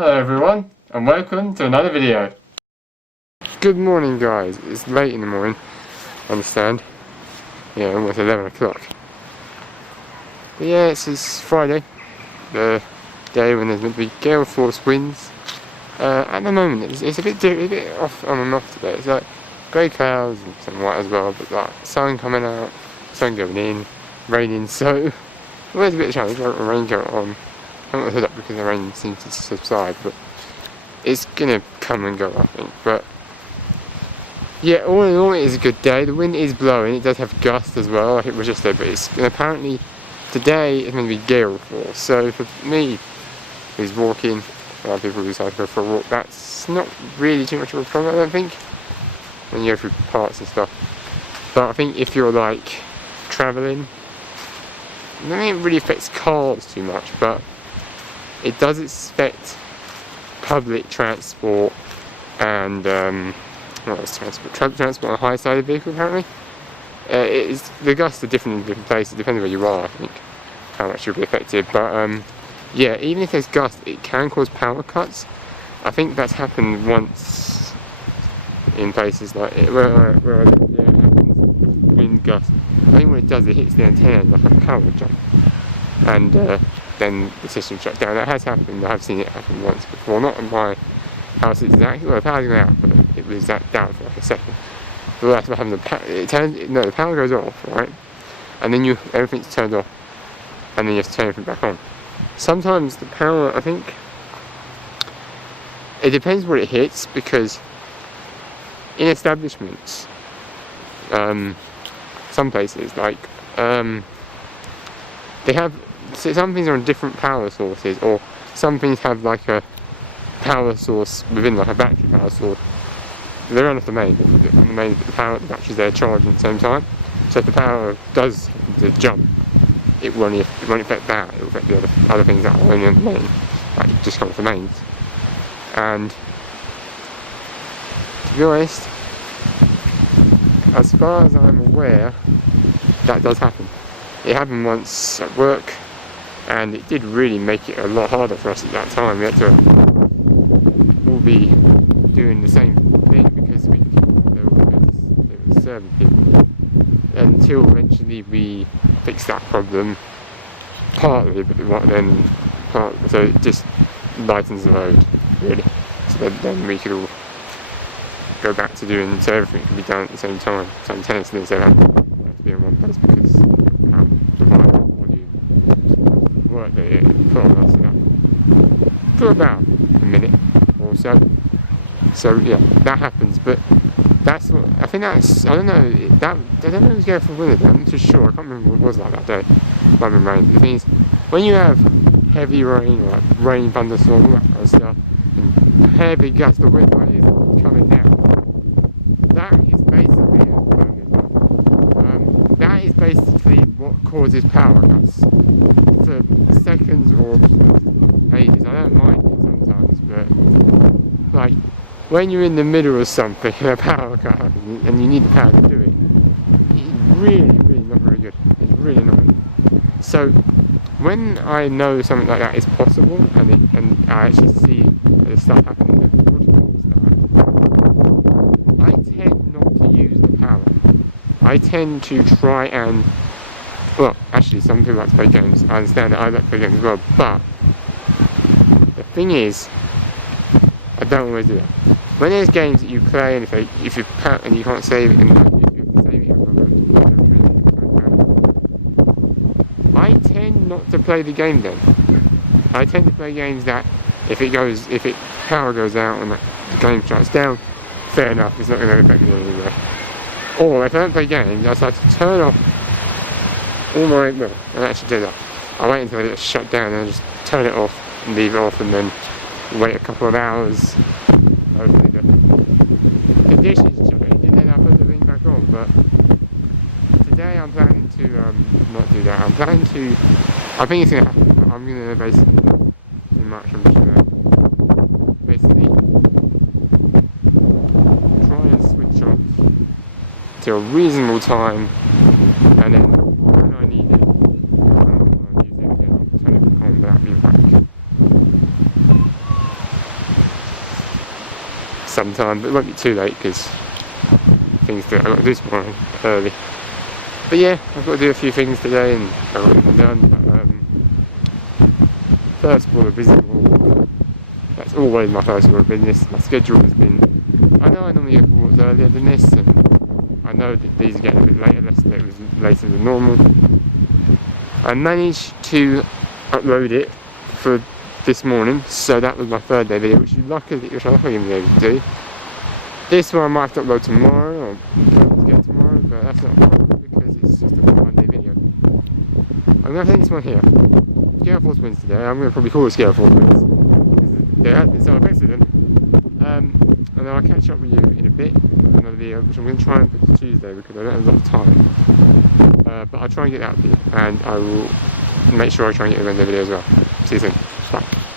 Hello everyone, and welcome to another video. Good morning guys, it's late in the morning, I understand. Yeah, almost 11 o'clock. But yeah, it's Friday, the day when there's meant to be gale force winds. At the moment, it's a bit off on and off today. It's like grey clouds and some white as well, but like sun coming out, sun going in, raining, so there's a bit of challenge. I've got a raincoat on. I haven't got the hood up because the rain seems to subside, but it's gonna come and go, I think. But yeah, all in all, it is a good day. The wind is blowing. It does have gusts as well. I think it was just there, but it's apparently today it's going to be gale force. So for me, who's walking, a lot of people decide to go for a walk. That's not really too much of a problem, I don't think, when you go through parks and stuff. But I think if you're like travelling, I don't think it really affects cars too much, but it does affect public transport and transport on a high sided vehicle apparently. The gusts are different in different places, depending where you are, I think, how much you'll be affected. But yeah, even if there's gusts, it can cause power cuts. I think that's happened once in places like where I live, yeah, it happens, wind gusts. I think what it does, it hits the antenna like a power jump, and then the system shuts down. That has happened. I have seen it happen once before, not in my house exactly. Well, the power's going out, but it was down for like a second. But that's what happens. The power goes off, right? And then everything's turned off, and then you have to turn everything back on. Sometimes the power, I think, it depends what it hits, because in establishments, some places like they have, so some things are on different power sources, or some things have like a power source within like a battery power source. They run off the main, the battery's there charging at the same time. So if the power does the jump, it won't affect that. It will affect the other things that are only on the main, like just come off the mains. And to be honest, as far as I'm aware, that does happen. It happened once at work, and it did really make it a lot harder for us at that time. We had to all be doing the same thing because they were serving people, until eventually we fixed that problem partly, but so it just lightens the load really, so then we could all go back to doing, so everything can be done at the same time simultaneously, so that have to be in one place because the volume work that it put on us for about a minute or so. So yeah, that happens, but that's what I think. I don't know who's going for winter. I'm not too sure. I can't remember what it was like that day. Might have been rain. But the thing is, when you have heavy rain, like rain, thunderstorm, all that kind of stuff, and heavy gusts of wind like is coming down, that is basically that is basically what causes power cuts for seconds or ages. I don't mind it sometimes, but like, when you're in the middle of something and a power cut happens and you need the power to do it, it's really not very good. It's really annoying. So when I know something like that is possible, and I actually see the stuff happening at the waterfalls, I tend not to use the power. I tend to try and, well, actually some people like to play games. I understand that I like to play games as well, but the thing is, I don't always do that. When there's games that you play, and if you pat and you can't save it, and if you save it, I tend not to play the game then. I tend to play games that if power goes out and the game shuts down, fair enough, it's not going to affect me anyway. Or if I don't play games, I start to turn off all my, well, I actually do that. I wait until it's shut down and I just turn it off and leave it off, and then wait a couple of hours. Hopefully the conditions change, and then I put the thing back on. But today I'm planning to not do that. I think it's going to happen, but I'm going to basically not do much. I'm just going to basically try and switch off till a reasonable time, and then when I need it, I'll use it again, I'll turn it back on, but that'll be back. sometime, but it won't be too late because things that I've got to do tomorrow early. But yeah, I've got to do a few things today and I've got everything done. But, first order of business, that's always my first order of business. My schedule has been, I know I normally get calls earlier than this, and I know that these are getting a bit later, it was later than normal. I managed to upload it for this morning, so that was my third day video, which you're lucky that you're going to be able to do. This one I might have to upload tomorrow, or get tomorrow, but that's not a problem because it's just a 1-day video. I'm going to think this one here. Gale Force winds today. I'm going to probably call this Gale Force winds because there has been some effects of them. And then I'll catch up with you in a bit with another video, which I'm going to try and put to Tuesday because I don't have a lot of time. But I'll try and get that out for you, and I will make sure I try and get a Wednesday video as well. See you soon. Bye.